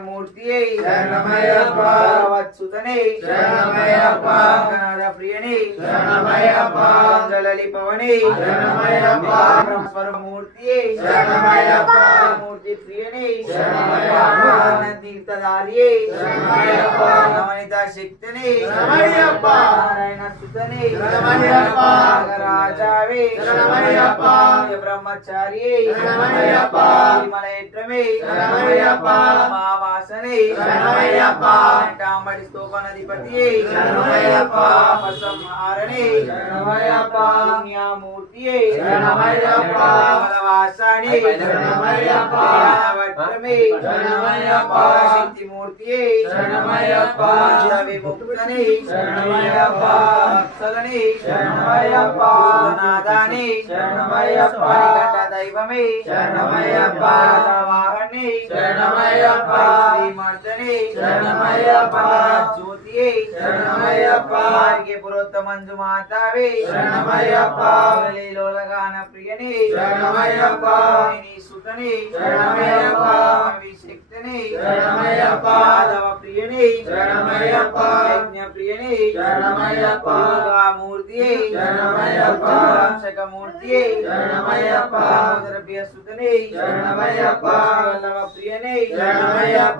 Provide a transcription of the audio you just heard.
మూర్తియే శరణమయ్యప్ప వత్సుతనే శరణమయ్యప్ప గణాధ ప్రియనే శరణమయ్యప్ప జలలి పవనే శరణమయ్యప్ప బ్రహ్మస్వరమూర్తియే శరణమయ్యప్ప మూర్తి ప్రియనే శరణమయ్యప్ప తీర్థధారియే శరణమయ్యప్ప నవనిత శక్తినే శరణమయ్యప్ప నారాయణ సుతనే శరణమయ్యప్ప రాజావే శరణమయ్యప్ప బ్రహ్మచారియే శరణమయ్యప్ప విమలేత్రమే శరణమయ్యప్ప వాసనే శరణమయ్యప్ప కాంబడి స్తోపనధిపతియే శరణమయ్యప్ప సంహారణే శరణమయ్యప్ప పుణ్యమూర్తియే శరణమయ్యప్ప వాసనే శరణమయ్యప్ప వట్రమే శరణమయ్యప్ప శక్తిమూర్తియే శరణమయ్యప్ప విముక్తనే శరణమయ్యప్ప వత్సలనే శరణమయ్యప్ప నాదానే శరణమయ్యప్ప దైవమే శరణమయ్యప్ప వాహనే శరణమయ్యప్ప శ్రీమర్దనే శరణమయ్యప్ప జ్యోతియే శరణమయ్యప్ప పురోత్తమంజు మాతావే శరణమయ్యప్ప లోలగాన ప్రియనే శరణమయ్యప్ప సుతనే శరణమయ్యప్ప విశక్తనే శరణమయ్యప్ప మాధవ ప్రియనే శరణమయ్యప్ప యజ్ఞ ప్రియనే శరణమయ్యప్ప మూర్తియే శరణమయ్యప్ప శకమూర్తియే శరణమయ్యప్ప సుతనే శరణమయ్యప్ప వల్లభ ప్రియనే శరణమయ్యప్ప